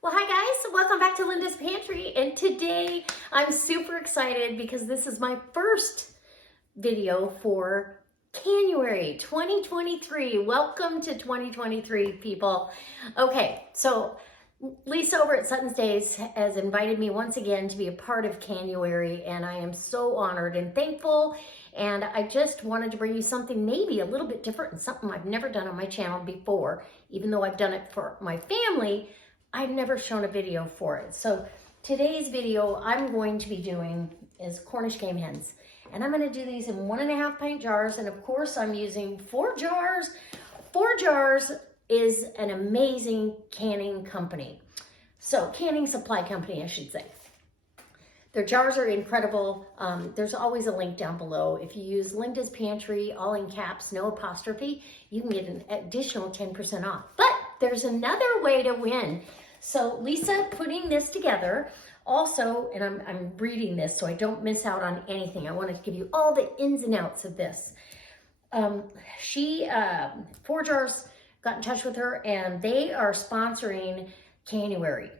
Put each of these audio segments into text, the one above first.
Well, hi guys, welcome back to Linda's Pantry, and today I'm super excited because this is my first video for January 2023. Welcome to 2023, people. Okay, so Lisa over at Sutton's Days has invited me once again to be a part of January, and I am so honored and thankful. And I just wanted to bring you something maybe a little bit different and something I've never done on my channel before. Even though I've done it for my family, I've never shown a video for it. So today's video I'm going to be doing is Cornish Game Hens. And I'm going to do these in 1.5 pint jars. And of course I'm using 4 jars. 4 jars is an amazing canning company. So canning supply company, I should say. Their jars are incredible. There's always a link down below. If you use Linda's Pantry, all in caps, no apostrophe, you can get an additional 10% off. But there's another way to win. So Lisa putting this together also, and I'm reading this so I don't miss out on anything. I want to give you all the ins and outs of this. 4 jars got in touch with her and they are sponsoring January.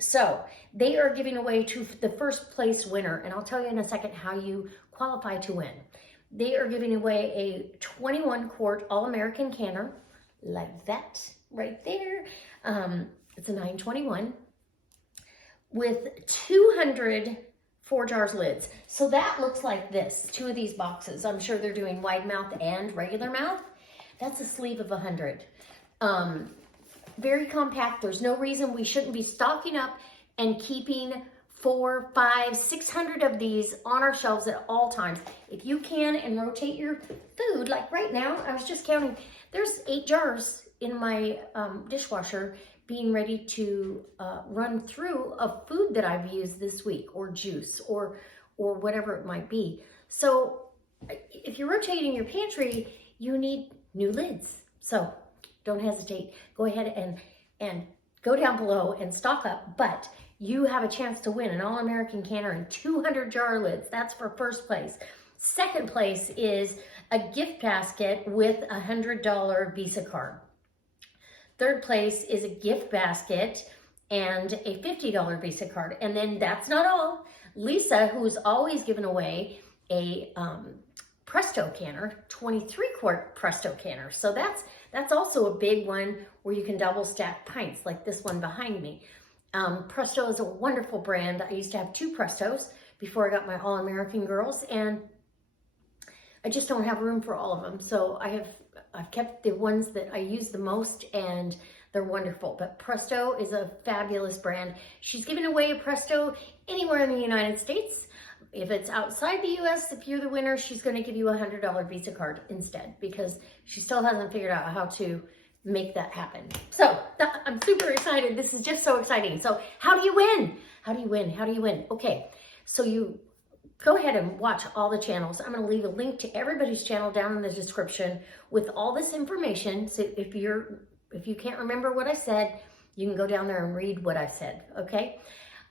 So they are giving away to the first place winner, and I'll tell you in a second how you qualify to win. They are giving away a 21 quart All-American canner, like that right there. It's a 921 with 200 4 jars lids. So that looks like this, 2 of these boxes. I'm sure they're doing wide mouth and regular mouth. That's a sleeve of 100. Very compact. There's no reason we shouldn't be stocking up and keeping 400, 500, 600 of these on our shelves at all times. If you can and rotate your food, like right now, I was just counting, there's 8 jars in my dishwasher being ready to run through of food that I've used this week, or juice, or whatever it might be. So if you're rotating your pantry, you need new lids. So don't hesitate. Go ahead and go down below and stock up, but you have a chance to win an All-American canner and 200 jar lids. That's for first place. Second place is a gift basket with a $100 Visa card. Third place is a gift basket and a $50 Visa card. And then that's not all. Lisa, who's always given away a Presto canner, 23 quart Presto canner. So that's also a big one where you can double stack pints like this one behind me. Presto is a wonderful brand. I used to have 2 Prestos before I got my All-American girls, and I just don't have room for all of them. So I've kept the ones that I use the most, and they're wonderful. But Presto is a fabulous brand. She's giving away a Presto anywhere in the United States. If it's outside the US, if you're the winner, she's going to give you a $100 Visa card instead, because she still hasn't figured out how to make that happen. So I'm super excited. This is just so exciting. So how do you win? How do you win? How do you win? Okay, so you go ahead and watch all the channels. I'm going to leave a link to everybody's channel down in the description with all this information. So if you can't remember what I said, you can go down there and read what I said, okay?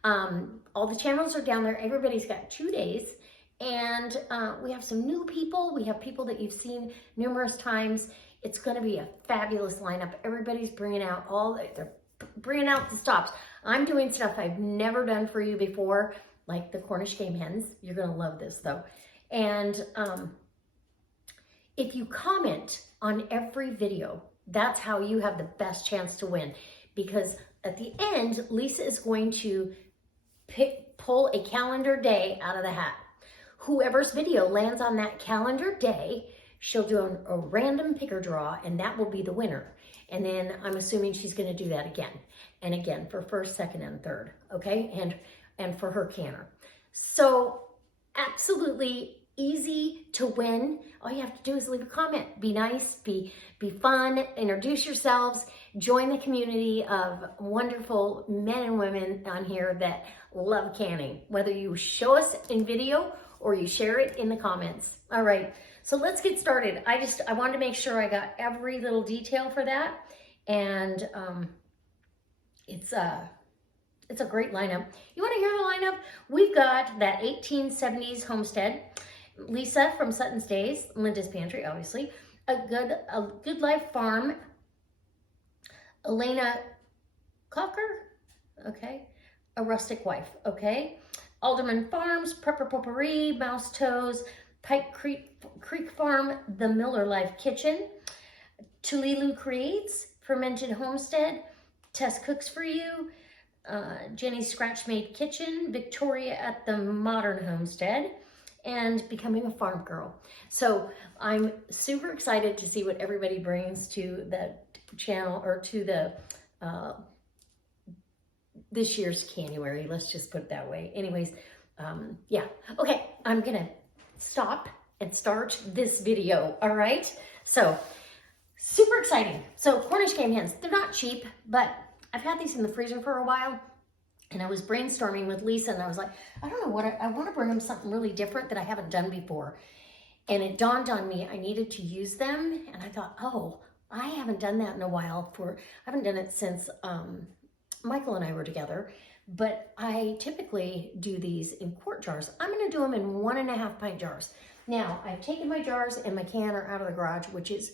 All the channels are down there. Everybody's got 2 days. And we have some new people. We have people that you've seen numerous times. It's going to be a fabulous lineup. Everybody's bringing out they're bringing out the stops. I'm doing stuff I've never done for you before, like the Cornish Game Hens. You're going to love this though. And if you comment on every video, that's how you have the best chance to win. Because at the end, Lisa is going to pull a calendar day out of the hat. Whoever's video lands on that calendar day, she'll do a random picker draw, and that will be the winner. And then I'm assuming she's going to do that again and again for first, second, and third, okay? And for her canner. So absolutely easy to win. All you have to do is leave a comment. Be nice, be fun, introduce yourselves, join the community of wonderful men and women on here that love canning, whether you show us in video or you share it in the comments. All right, so let's get started. I wanted to make sure I got every little detail for that. And it's a great lineup. You want to hear the lineup? We've got that 1870s homestead. Lisa from Sutton's Days, Linda's Pantry, obviously. A Good Life Farm. Elena Cocker, okay? A Rustic Wife, okay? Alderman Farms, Prepper Potpourri, Mouse Toes, Pike Creek Farm, The Miller Life Kitchen, Tulilu Creates, Fermented Homestead, Tess Cooks For You, Jenny's Scratch Made Kitchen, Victoria at the Modern Homestead, and Becoming a Farm Girl. So I'm super excited to see what everybody brings to the channel, or to the this year's January. Let's just put it that way. Anyways, yeah. Okay, I'm gonna stop and start this video, all right? So, super exciting. So, Cornish Game Hens, they're not cheap, but I've had these in the freezer for a while, and I was brainstorming with Lisa, and I was like, I don't know what, I want to bring them something really different that I haven't done before. And it dawned on me, I needed to use them, and I thought, oh, I haven't done that in a while. I haven't done it since Michael and I were together, but I typically do these in quart jars. I'm going to do them in 1.5 pint jars. Now, I've taken my jars and my canner out of the garage, which is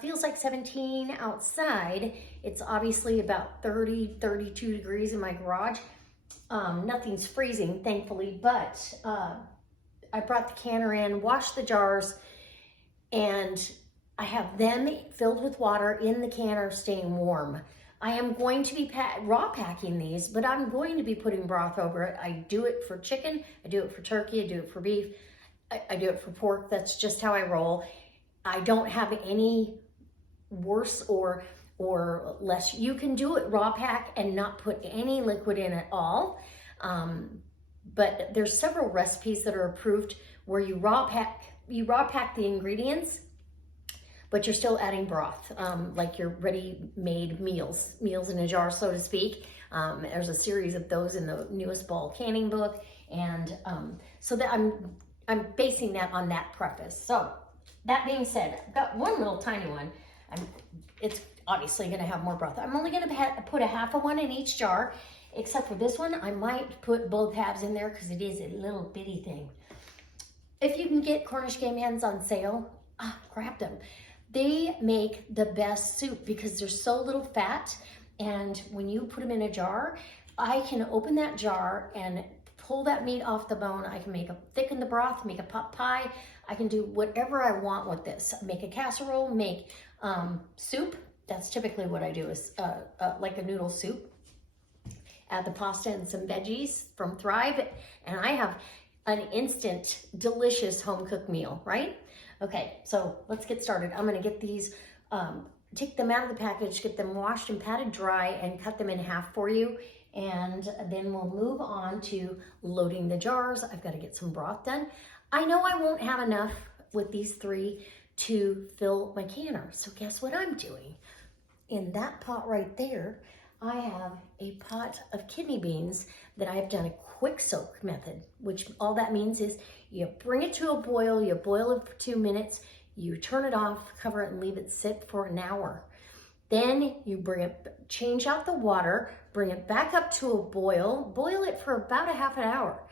feels like 17 outside. It's obviously about 30, 32 degrees in my garage. Nothing's freezing, thankfully, but I brought the canner in, washed the jars, and I have them filled with water in the canner, staying warm. I am going to be raw packing these, but I'm going to be putting broth over it. I do it for chicken, I do it for turkey, I do it for beef, I do it for pork. That's just how I roll. I don't have any worse or less. You can do it raw pack and not put any liquid in at all. But there's several recipes that are approved where you raw pack the ingredients, but you're still adding broth, like your ready-made meals in a jar, so to speak. There's a series of those in the newest Ball canning book, and so that I'm basing that on that preface. So that being said, I've got one little tiny one. It's obviously going to have more broth. I'm only going to put a half of one in each jar, except for this one. I might put both halves in there because it is a little bitty thing. If you can get Cornish Game Hens on sale, grab them. They make the best soup because there's so little fat, and when you put them in a jar, I can open that jar and pull that meat off the bone. I can thicken the broth, make a pot pie. I can do whatever I want with this. Make a casserole, make soup. That's typically what I do, is like a noodle soup. Add the pasta and some veggies from Thrive, and I have an instant, delicious home-cooked meal, right? Okay, so let's get started. I'm gonna get these, take them out of the package, get them washed and patted dry, and cut them in half for you. And then we'll move on to loading the jars. I've got to get some broth done. I know I won't have enough with these 3 to fill my canner. So guess what I'm doing? In that pot right there, I have a pot of kidney beans that I've done a quick soak method, which all that means is you bring it to a boil, you boil it for 2 minutes, you turn it off, cover it, and leave it sit for an hour. Then you change out the water, bring it back up to a boil it for about a half an hour,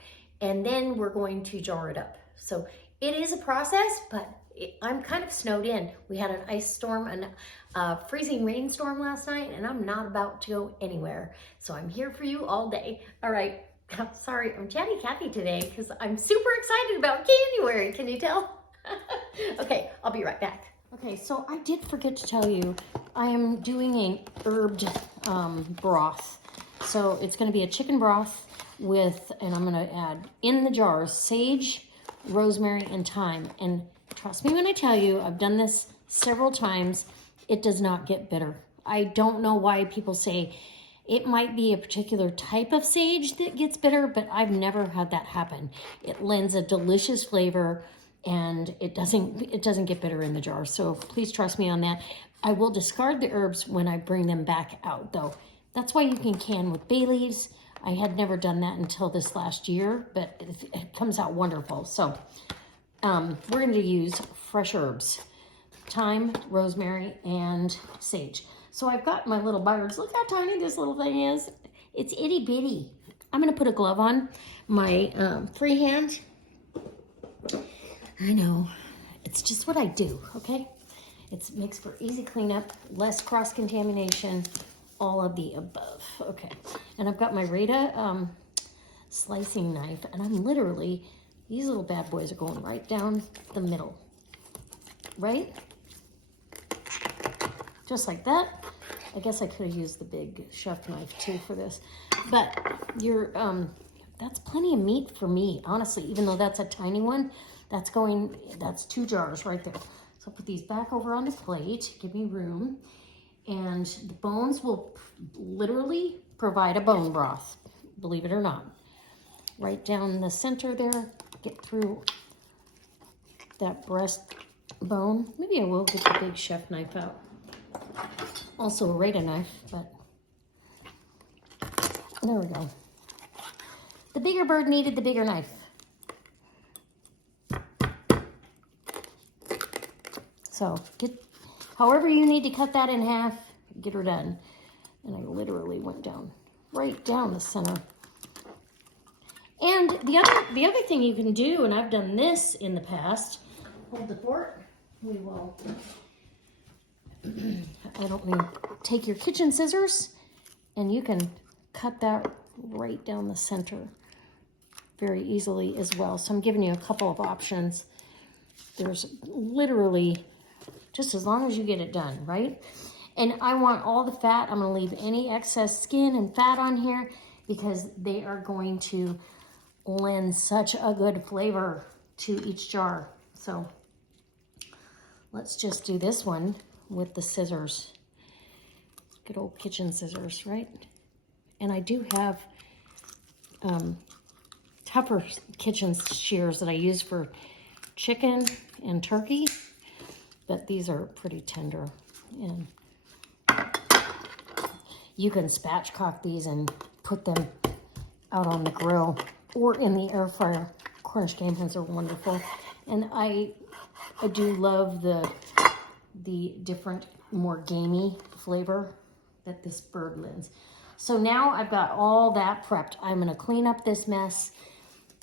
and then we're going to jar it up. So it is a process, but I'm kind of snowed in. We had an ice storm and a freezing rainstorm last night, and I'm not about to go anywhere. So I'm here for you all day. All right, sorry, I'm chatty Cathy today because I'm super excited about January. Can you tell? Okay, I'll be right back. Okay, so I did forget to tell you, I am doing a herbed broth. So it's going to be a chicken broth with, and I'm going to add in the jars, sage, rosemary, and thyme. And trust me when I tell you, I've done this several times, it does not get bitter. I don't know why people say it might be a particular type of sage that gets bitter, but I've never had that happen. It lends a delicious flavor, and it doesn't get bitter in the jar. So please trust me on that. I will discard the herbs when I bring them back out, though. That's why you can can with bay leaves. I had never done that until this last year, but it comes out wonderful. So we're going to use fresh herbs, thyme, rosemary, and sage. So I've got my little birds. Look how tiny this little thing is. It's itty bitty. I'm going to put a glove on my free hand. I know, it's just what I do, okay? It makes for easy cleanup, less cross-contamination, all of the above. Okay, And I've got my Rada slicing knife, and I'm literally, these little bad boys are going right down the middle, right? Just like that. I guess I could have used the big chef knife too for this, but that's plenty of meat for me, honestly, even though that's a tiny one. That's 2 jars right there. So I'll put these back over on the plate, give me room, and the bones will literally provide a bone broth, believe it or not. Right down the center there, get through that breast bone. Maybe I will get the big chef knife out. Also a Rada knife, but there we go. The bigger bird needed the bigger knife. So get, however you need to cut that in half, get her done. And I literally went down, right down the center. And the other thing you can do, and I've done this in the past, hold the fork, we will, take your kitchen scissors, and you can cut that right down the center very easily as well. So I'm giving you a couple of options. There's literally, just as long as you get it done, right? And I want all the fat. I'm gonna leave any excess skin and fat on here because they are going to lend such a good flavor to each jar. So let's just do this one with the scissors. Good old kitchen scissors, right? And I do have tougher kitchen shears that I use for chicken and turkey, but these are pretty tender. And you can spatchcock these and put them out on the grill or in the air fryer. Cornish Game Hens are wonderful. And I do love the different, more gamey flavor that this bird lends. So now I've got all that prepped. I'm gonna clean up this mess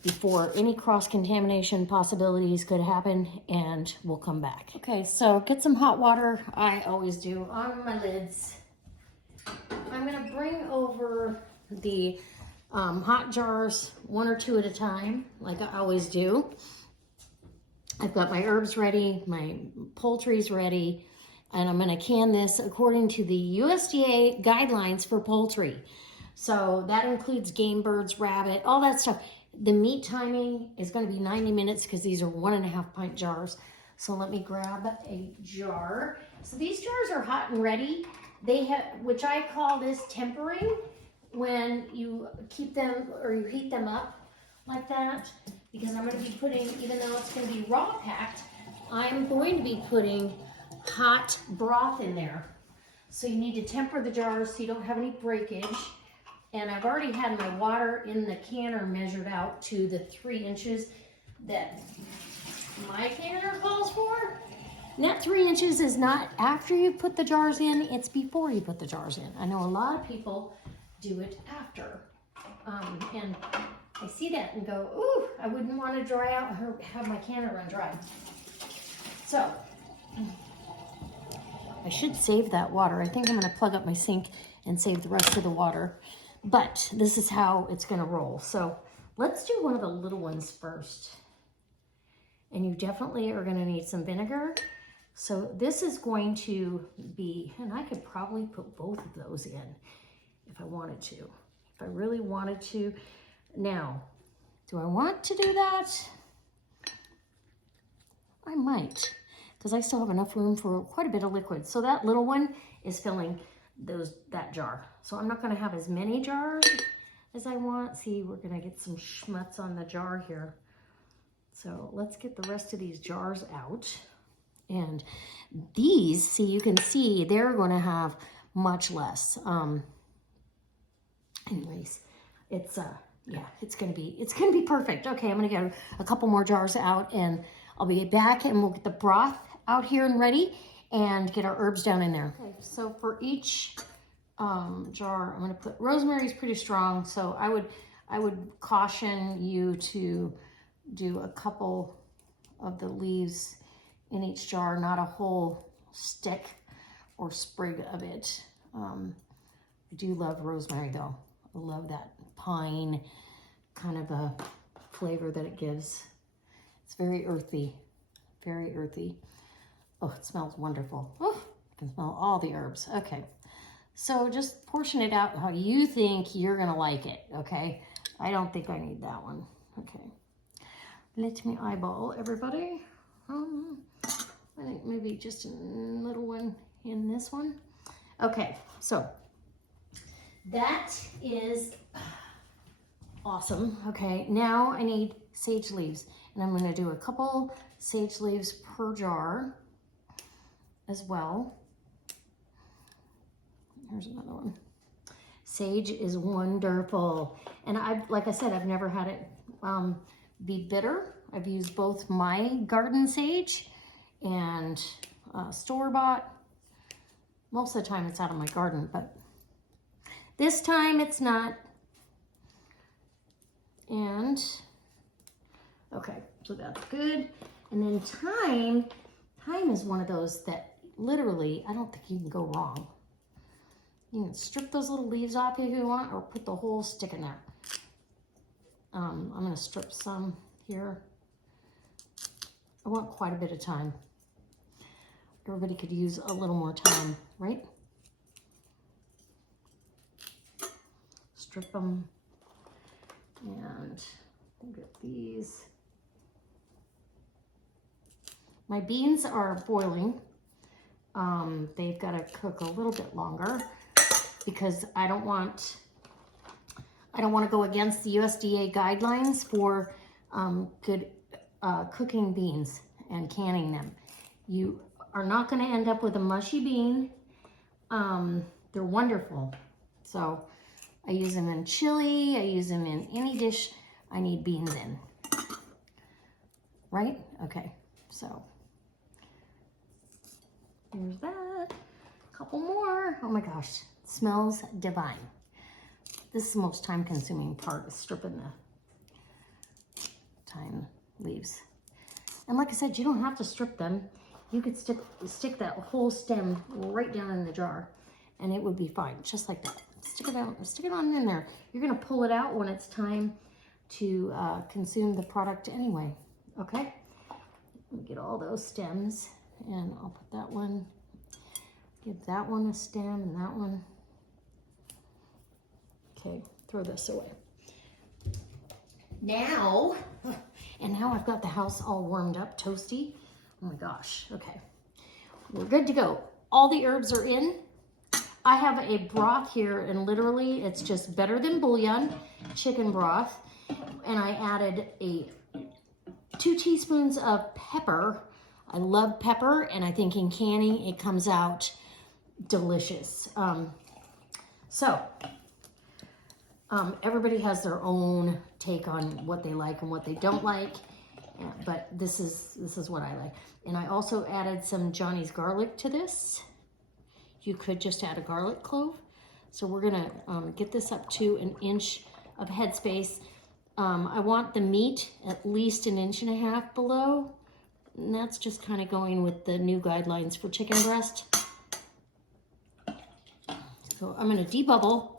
before any cross-contamination possibilities could happen, and we'll come back. Okay, so get some hot water, I always do, on my lids. I'm gonna bring over the hot jars, 1 or 2 at a time, like I always do. I've got my herbs ready, my poultry's ready, and I'm gonna can this according to the USDA guidelines for poultry. So that includes game birds, rabbit, all that stuff. The meat timing is gonna be 90 minutes because these are 1.5 pint jars. So let me grab a jar. So these jars are hot and ready. They have, which I call this tempering, when you keep them or you heat them up like that, because I'm gonna be putting, even though it's gonna be raw packed, I'm going to be putting hot broth in there. So you need to temper the jars so you don't have any breakage. And I've already had my water in the canner measured out to the 3 inches that my canner calls for. And that 3 inches is not after you put the jars in, it's before you put the jars in. I know a lot of people do it after. And I see that and go, ooh, I wouldn't want to dry out or have my canner run dry. So I should save that water. I think I'm gonna plug up my sink and save the rest of the water. But this is how it's gonna roll. So let's do one of the little ones first. And you definitely are gonna need some vinegar. So this is going to be, and I could probably put both of those in if I wanted to, if I really wanted to. Now, do I want to do that? I might, because I still have enough room for quite a bit of liquid. So that little one is filling that jar. So I'm not gonna have as many jars as I want. See, we're gonna get some schmutz on the jar here. So let's get the rest of these jars out. And these, see, you can see they're gonna have much less. Anyways, it's yeah, it's gonna be perfect. Okay, I'm gonna get a couple more jars out and I'll be back and we'll get the broth out here and ready and get our herbs down in there. Okay, so for each jar, I'm gonna put, rosemary's pretty strong, so I would caution you to do a couple of the leaves in each jar, not a whole stick or sprig of it. I do love rosemary though. I love that pine kind of a flavor that it gives. It's very earthy, very earthy. Oh, it smells wonderful. Oh, I can smell all the herbs. Okay, so just portion it out how you think you're gonna like it, okay? I don't think I need that one. Okay, let me eyeball everybody. I think maybe just a little one in this one. Okay, so that is awesome. Okay, now I need sage leaves, and I'm going to do a couple sage leaves per jar as well. Here's another one. Sage is wonderful, and like I said, I've never had it be bitter. I've used both my garden sage and store-bought. Most of the time it's out of my garden, but this time it's not. And okay, so that's good. And then thyme is one of those that literally, I don't think you can go wrong. You can strip those little leaves off if you want, or put the whole stick in there. I'm gonna strip some here. I want quite a bit of thyme. Everybody could use a little more time, right? Strip them. And get these. My beans are boiling. They've got to cook a little bit longer because I don't want to go against the USDA guidelines for good cooking beans and canning them. You are not going to end up with a mushy bean. They're wonderful. So I use them in chili. I use them in any dish I need beans in. Right? Okay. So here's that. A couple more. Oh my gosh. It smells divine. This is the most time-consuming part, is stripping the thyme leaves. And like I said, you don't have to strip them. You could stick that whole stem right down in the jar, and it would be fine, just like that. Stick it out, stick it on in there. You're gonna pull it out when it's time to consume the product anyway, okay? Let me get all those stems, and I'll put that one, give that one a stem, and that one. Okay, throw this away. Now I've got the house all warmed up, toasty. Oh my gosh, okay. We're good to go. All the herbs are in. I have a broth here, and literally it's just better than bouillon, chicken broth. And I added 2 teaspoons of pepper. I love pepper, and I think in canning it comes out delicious. Everybody has their own take on what they like and what they don't like, but this is what I like. And I also added some Johnny's garlic to this. You could just add a garlic clove. So we're gonna get this up to 1 inch of headspace. I want the meat at least 1.5 inches below, and that's just kind of going with the new guidelines for chicken breast. So I'm gonna debubble,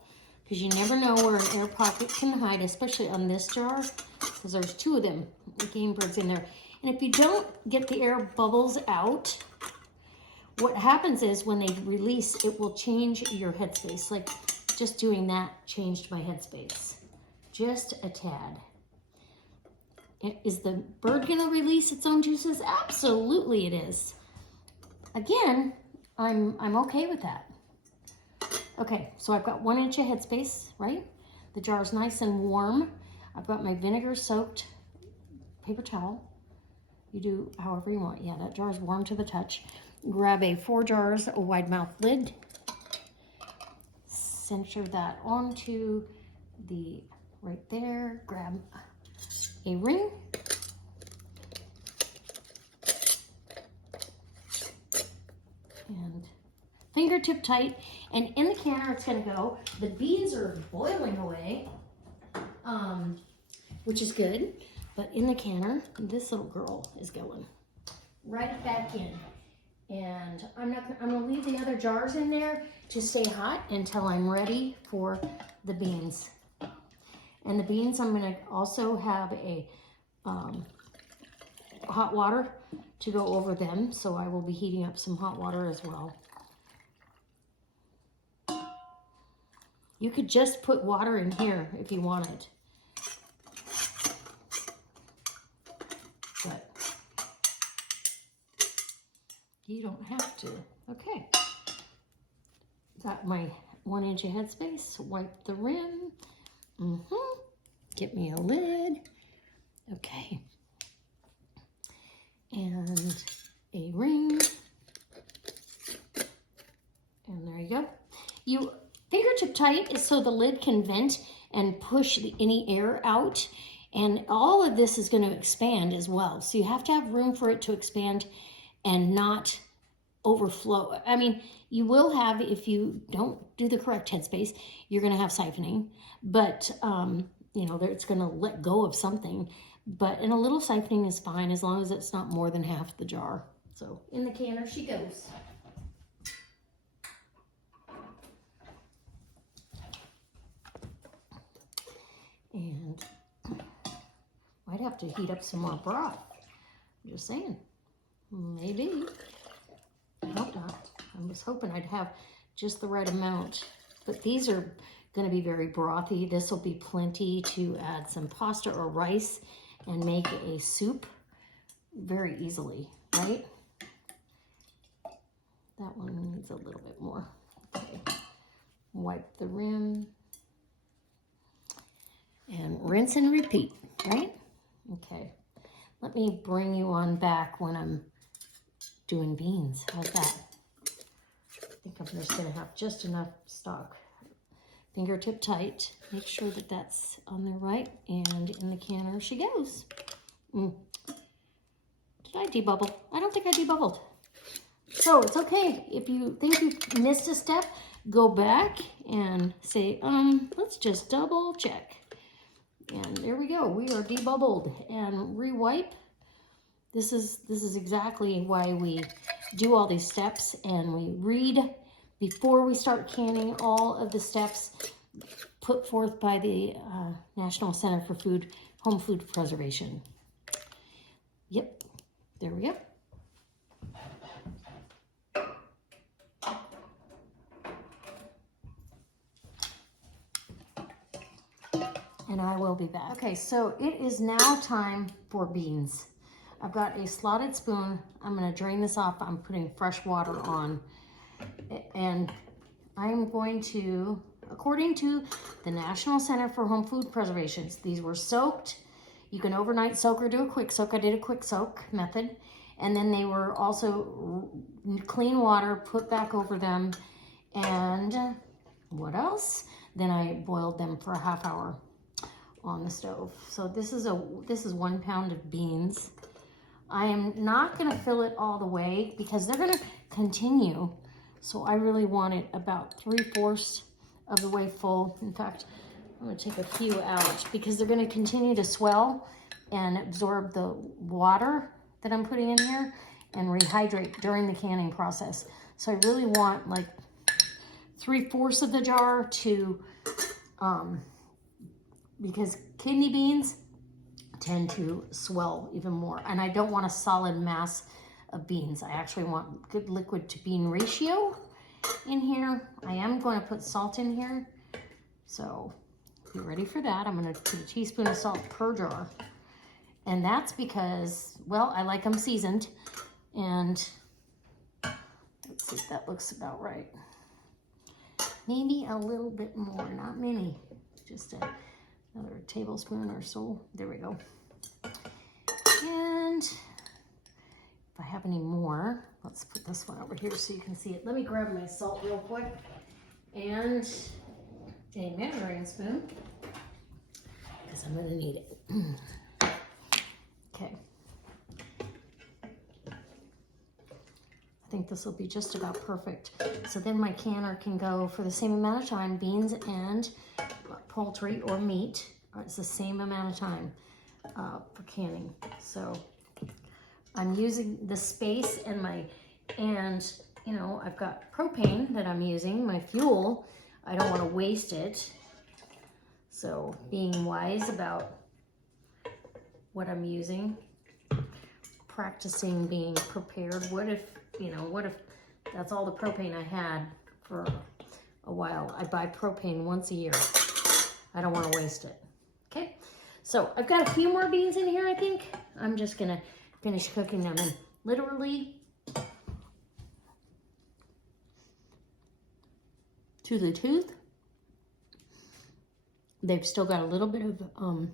because you never know where an air pocket can hide, especially on this jar, because there's 2 of them, game birds in there. And if you don't get the air bubbles out, what happens is when they release, it will change your headspace. Like just doing that changed my headspace. Just a tad. Is the bird gonna release its own juices? Absolutely it is. Again, I'm okay with that. Okay, so I've got 1 inch of headspace, right? The jar is nice and warm. I've got my vinegar soaked paper towel. You do however you want. Yeah, that jar is warm to the touch. Grab a 4 jars, a wide mouth lid. Center that onto the, right there. Grab a ring. And fingertip tight. And in the canner it's gonna go. The beans are boiling away, which is good. But in the canner, this little girl is going right back in. And I'm gonna leave the other jars in there to stay hot until I'm ready for the beans. And the beans, I'm going to also have a hot water to go over them. So I will be heating up some hot water as well. You could just put water in here if you wanted. But you don't have to. Okay. Got my 1 inch of headspace. Wipe the rim. Get me a lid. Okay. And a ring. And there you go. You fingertip tight is so the lid can vent and push any air out. And all of this is going to expand as well. So you have to have room for it to expand and not overflow. I mean, you will have, if you don't do the correct headspace, you're going to have siphoning. But, you know, it's going to let go of something. But a little siphoning is fine as long as it's not more than half the jar. So in the canner she goes. And might have to heat up some more broth. I'm just saying. Maybe. I hope not. I was hoping I'd have just the right amount. But these are going to be very brothy. This will be plenty to add some pasta or rice and make a soup very easily, right? That one needs a little bit more. Okay. Wipe the rim. And rinse and repeat, right? Okay. Let me bring you on back when I'm doing beans. How's that? I think I'm just going to have just enough stock. Fingertip tight. Make sure that that's on there right. And in the canner she goes. Did I debubble? I don't think I debubbled. So it's okay. If you think you missed a step, go back and say, let's just double check. And there we go. We are debubbled. And rewipe. This is exactly why we do all these steps, and we read before we start canning all of the steps put forth by the National Center for Home Food Preservation. Yep, there we go. And I will be back. Okay, so it is now time for beans. I've got a slotted spoon. I'm going to drain this off. I'm putting fresh water on. And I'm going to, according to the National Center for Home Food Preservation, these were soaked. You can overnight soak or do a quick soak. I did a quick soak method. And then they were also clean water put back over them. And what else? Then I boiled them for a half hour on the stove. So this is 1 pound of beans. I am not going to fill it all the way because they're going to continue. So I really want it about 3/4 of the way full. In fact, I'm going to take a few out because they're going to continue to swell and absorb the water that I'm putting in here and rehydrate during the canning process. So I really want like 3/4 of the jar to, because kidney beans tend to swell even more. And I don't want a solid mass of beans. I actually want good liquid to bean ratio in here. I am going to put salt in here. So be ready for that. I'm going to put a teaspoon of salt per jar. And that's because, well, I like them seasoned. And let's see if that looks about right. Maybe a little bit more, not many. Just another tablespoon or so. There we go. And if I have any more, let's put this one over here so you can see it. Let me grab my salt real quick and a measuring spoon because I'm going to need it. Okay. I think this will be just about perfect. So then my canner can go for the same amount of time. Beans and poultry or meat, it's the same amount of time for canning. So I'm using the space and you know, I've got propane that I'm using, my fuel. I don't want to waste it. So being wise about what I'm using, practicing being prepared. What if, what if that's all the propane I had for a while? I buy propane once a year. I don't want to waste it. Okay, so I've got a few more beans in here, I think. I'm just gonna finish cooking them, and literally to the tooth. They've still got a little bit of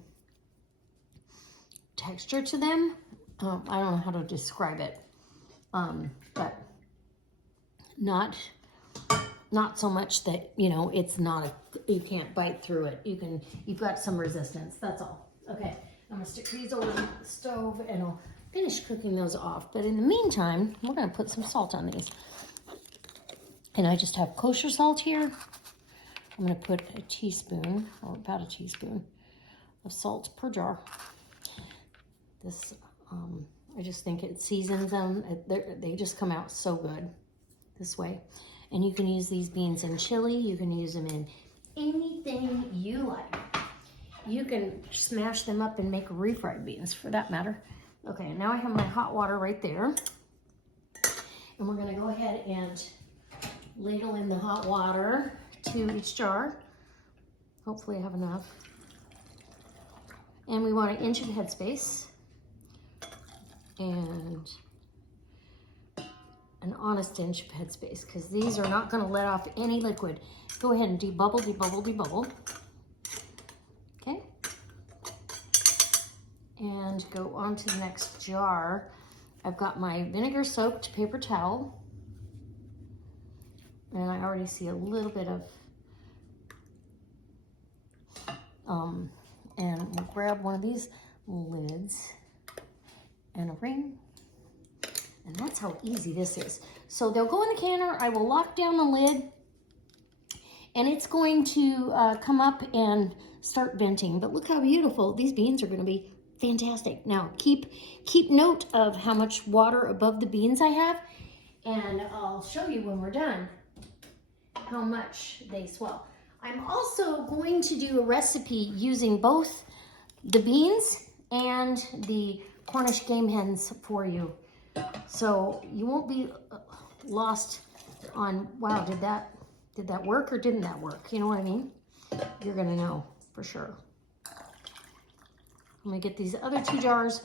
texture to them. I don't know how to describe it, but not so much that, it's not you can't bite through it. You've got some resistance, that's all. Okay, I'm gonna stick these over the stove and I'll finish cooking those off. But in the meantime, we're gonna put some salt on these. And I just have kosher salt here. I'm gonna put a teaspoon, or about a teaspoon, of salt per jar. This, I just think it seasons them. They just come out so good this way. And you can use these beans in chili. You can use them in anything you like. You can smash them up and make refried beans, for that matter. Okay, now I have my hot water right there. And we're gonna go ahead and ladle in the hot water to each jar. Hopefully I have enough. And we want an inch of headspace. And an honest inch of headspace, because these are not going to let off any liquid. Go ahead and debubble, debubble, debubble. Okay. And go on to the next jar. I've got my vinegar soaked paper towel. And I already see a little bit of, and we'll grab one of these lids and a ring. And that's how easy this is. So they'll go in the canner. I will lock down the lid and it's going to come up and start venting. But look how beautiful. These beans are going to be fantastic. Now keep note of how much water above the beans I have, and I'll show you when we're done how much they swell. I'm also going to do a recipe using both the beans and the Cornish Game Hens for you. So you won't be lost on, wow, did that work or didn't that work? You know what I mean? You're gonna know for sure. I'm gonna get these other two jars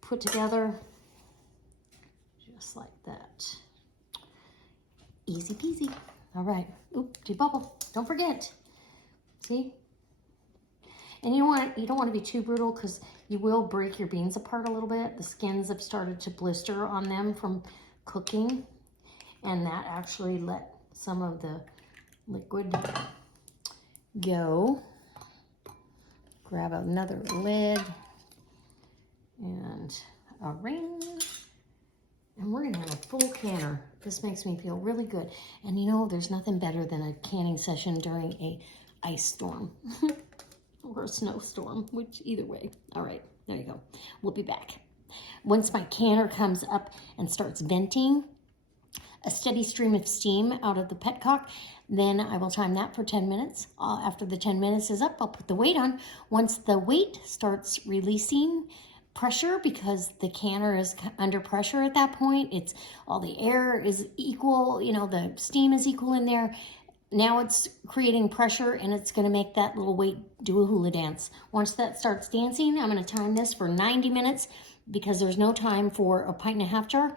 put together just like that. Easy peasy. All right. Oop, debubble. Don't forget. See? And you don't want to be too brutal, because you will break your beans apart a little bit. The skins have started to blister on them from cooking, and that actually let some of the liquid go. Grab another lid and a ring. And we're gonna have a full canner. This makes me feel really good. And there's nothing better than a canning session during a ice storm or a snowstorm, which either way. All right, there you go. We'll be back. Once my canner comes up and starts venting a steady stream of steam out of the petcock, then I will time that for 10 minutes. After the 10 minutes is up, I'll put the weight on. Once the weight starts releasing pressure, because the canner is under pressure at that point, it's all the air is equal, the steam is equal in there. Now it's creating pressure, and it's going to make that little weight do a hula dance. Once that starts dancing, I'm going to time this for 90 minutes, because there's no time for a 1.5 pint jar.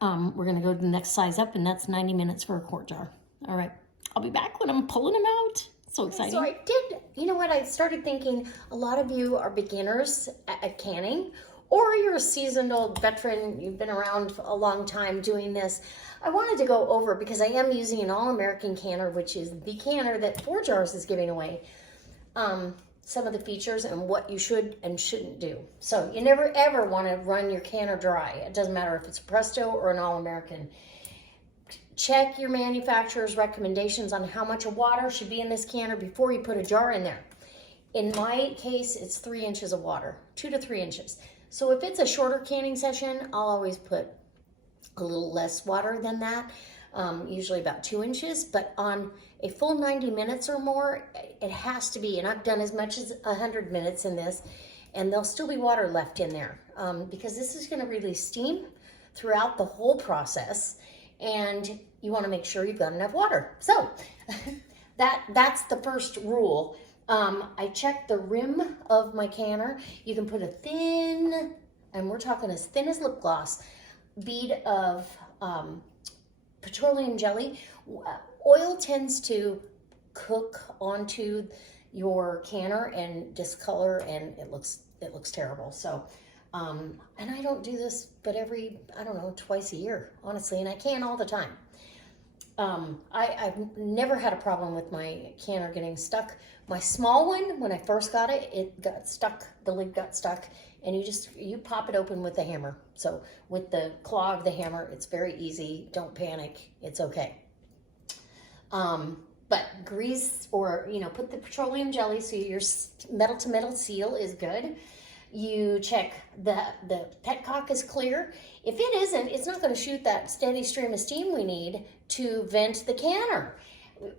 We're going to go to the next size up, and that's 90 minutes for a quart jar. All right, I'll be back when I'm pulling them out. So exciting. So I did, I started thinking a lot of you are beginners at canning, or you're a seasoned old veteran, you've been around for a long time doing this. I wanted to go over, because I am using an all-American canner, which is the canner that 4 Jars is giving away, some of the features and what you should and shouldn't do. So you never ever want to run your canner dry. It doesn't matter if it's a Presto or an all-American. Check your manufacturer's recommendations on how much water should be in this canner before you put a jar in there. In my case, it's 3 inches of water, 2 to 3 inches. So if it's a shorter canning session, I'll always put a little less water than that. usually about 2 inches, but on a full 90 minutes or more, it has to be, and I've done as much as 100 minutes in this, and there'll still be water left in there because this is gonna release steam throughout the whole process, and you wanna make sure you've got enough water. So that's the first rule. I check the rim of my canner. You can put a thin, and we're talking as thin as lip gloss, bead of petroleum jelly. Oil tends to cook onto your canner and discolor, and it looks terrible. So, and I don't do this, but every, I don't know, twice a year, honestly, and I can all the time. I've never had a problem with my canner getting stuck. My small one, when I first got it, it got stuck, the lid got stuck, and you pop it open with a hammer. So with the claw of the hammer, it's very easy. Don't panic, it's okay. But grease or, put the petroleum jelly so your metal to metal seal is good. You check the petcock is clear. If it isn't, it's not going to shoot that steady stream of steam we need to vent the canner.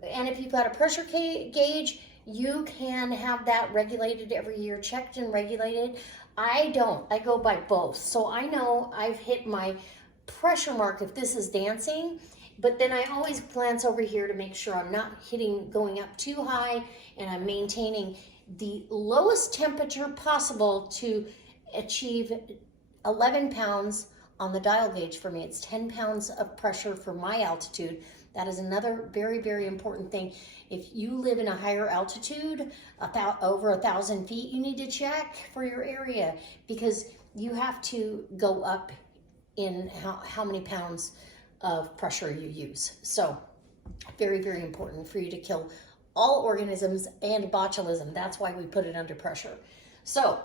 And if you've got a pressure gauge, you can have that regulated every year, checked and regulated. I don't. I go by both. So I know I've hit my pressure mark if this is dancing, but then I always glance over here to make sure I'm not going up too high, and I'm maintaining the lowest temperature possible to achieve 11 pounds on the dial gauge. For me, it's 10 pounds of pressure for my altitude. That is another very, very important thing. If you live in a higher altitude, about over 1,000 feet, you need to check for your area, because you have to go up in how many pounds of pressure you use. So very, very important for you to kill all organisms and botulism. That's why we put it under pressure. So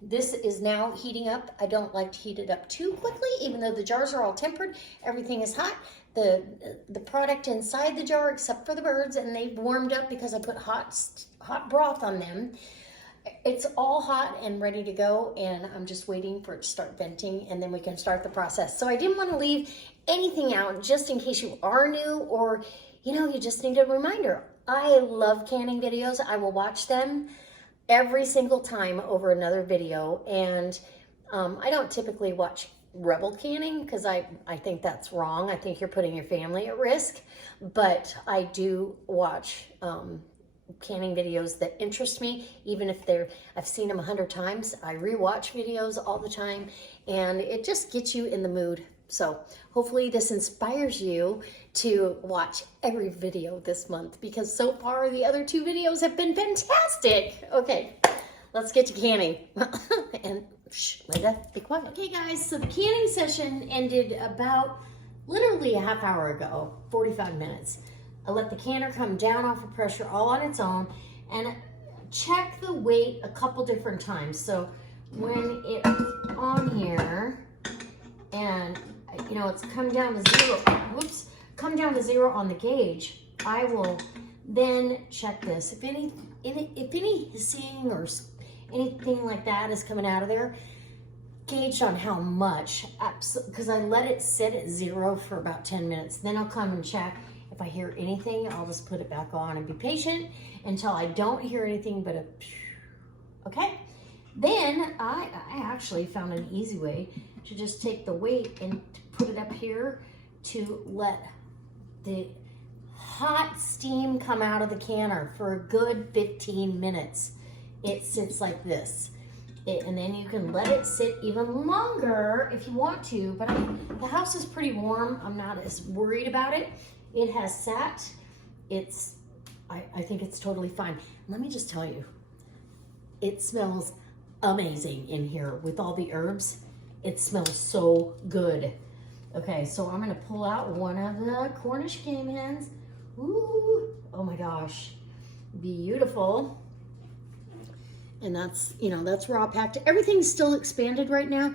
this is now heating up. I don't like to heat it up too quickly, even though the jars are all tempered. Everything is hot. The product inside the jar, except for the birds, and they've warmed up because I put hot broth on them. It's all hot and ready to go, and I'm just waiting for it to start venting, and then we can start the process. So I didn't want to leave anything out just in case you are new, or you just need a reminder. I love canning videos. I will watch them every single time over another video, and I don't typically watch rebel canning because I think that's wrong. I think you're putting your family at risk, but I do watch canning videos that interest me, even if I've seen them 100 times. I rewatch videos all the time, and it just gets you in the mood. So hopefully this inspires you to watch every video this month, because so far the other 2 videos have been fantastic. Okay, let's get to canning. And Leda, be quiet. Okay guys, so the canning session ended about literally a half hour ago, 45 minutes. I let the canner come down off of pressure all on its own, and check the weight a couple different times. So when it's on here and it's come down to 0, come down to 0 on the gauge, I will then check this. If any hissing or anything like that is coming out of there, gauged on how much, because I let it sit at 0 for about 10 minutes. Then I'll come and check. If I hear anything, I'll just put it back on and be patient until I don't hear anything but okay? Then I actually found an easy way to just take the weight and put it up here to let the hot steam come out of the canner for a good 15 minutes. It sits like this. And then you can let it sit even longer if you want to, but the house is pretty warm. I'm not as worried about it. It has sat. I think it's totally fine. Let me just tell you, it smells amazing in here with all the herbs. It smells so good. Okay, so I'm gonna pull out one of the Cornish Game Hens. Ooh, oh my gosh, beautiful. And that's, that's raw packed. Everything's still expanded right now,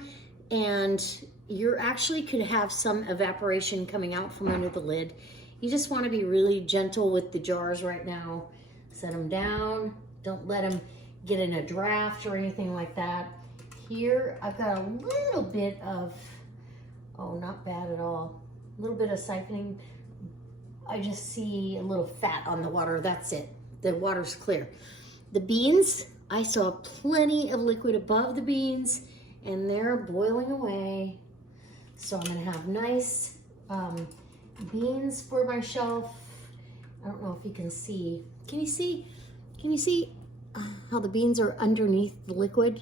and you actually could have some evaporation coming out from under the lid. You just want to be really gentle with the jars right now. Set them down. Don't let them get in a draft or anything like that. Here, I've got a little bit of, oh, not bad at all. A little bit of siphoning, I just see a little fat on the water. That's it. The water's clear. The beans, I saw plenty of liquid above the beans, and they're boiling away. So I'm gonna have nice beans for my shelf. I don't know if you can see. Can you see? Can you see how the beans are underneath the liquid?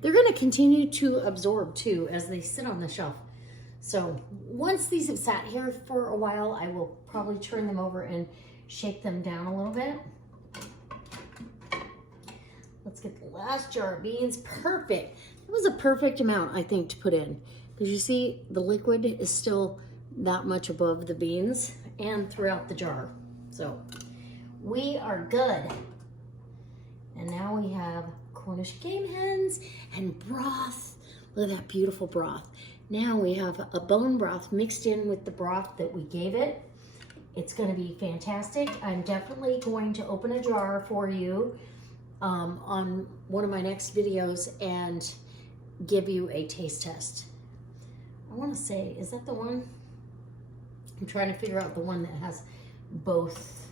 They're gonna continue to absorb too as they sit on the shelf. So once these have sat here for a while, I will probably turn them over and shake them down a little bit. Let's get the last jar of beans. Perfect. It was a perfect amount, I think, to put in. Because you see, the liquid is still that much above the beans and throughout the jar. So we are good. And now we have Cornish Game Hens and broth. Look at that beautiful broth. Now we have a bone broth mixed in with the broth that we gave it. It's going to be fantastic. I'm definitely going to open a jar for you on one of my next videos and give you a taste test. I want to say, is that the one? I'm trying to figure out the one that has both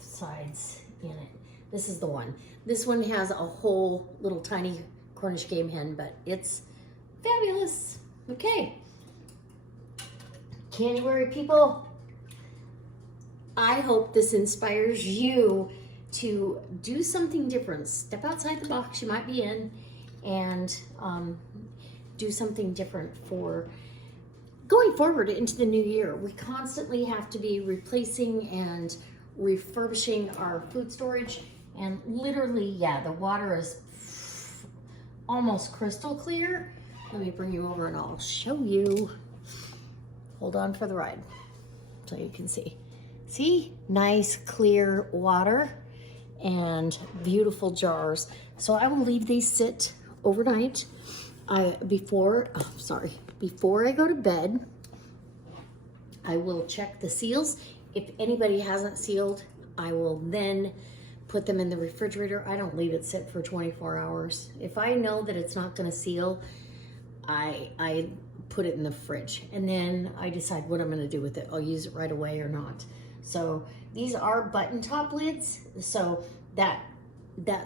sides in it. This is the one. This one has a whole little tiny Cornish game hen, but it's fabulous. Okay. January people, I hope this inspires you to do something different. Step outside the box you might be in and do something different for going forward into the new year. We constantly have to be replacing and refurbishing our food storage, and literally, yeah, the water is almost crystal clear. Let me bring you over and I'll show you. Hold on for the ride so you can see. See, nice clear water and beautiful jars. So I will leave these sit overnight. Before I go to bed, I will check the seals. If anybody hasn't sealed, I will then put them in the refrigerator. I don't leave it sit for 24 hours. If I know that it's not gonna seal, I put it in the fridge, and then I decide what I'm gonna do with it. I'll use it right away or not. So these are button top lids, so that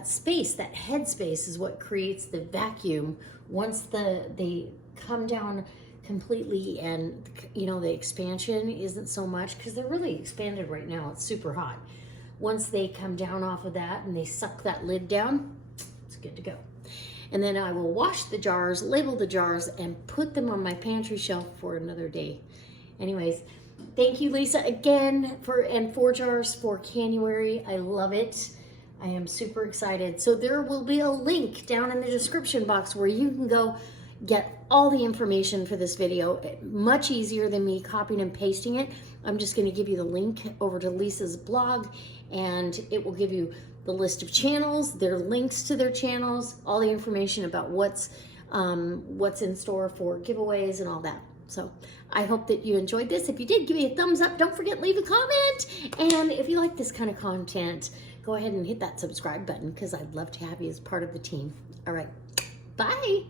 space, that head space is what creates the vacuum. Once they come down completely, and you know, the expansion isn't so much because they're really expanded right now. It's super hot. Once they come down off of that and they suck that lid down, it's good to go. And then I will wash the jars, label the jars, and put them on my pantry shelf for another day. Anyways, thank you, Lisa, again for 4 jars for January. I love it. I am super excited. So there will be a link down in the description box where you can go get all the information for this video. Much easier than me copying and pasting it. I'm just going to give you the link over to Lisa's blog, and it will give you the list of channels, their links to their channels, all the information about what's in store for giveaways and all that. So I hope that you enjoyed this. If you did, give me a thumbs up. Don't forget, leave a comment. And if you like this kind of content, go ahead and hit that subscribe button because I'd love to have you as part of the team. All right, bye.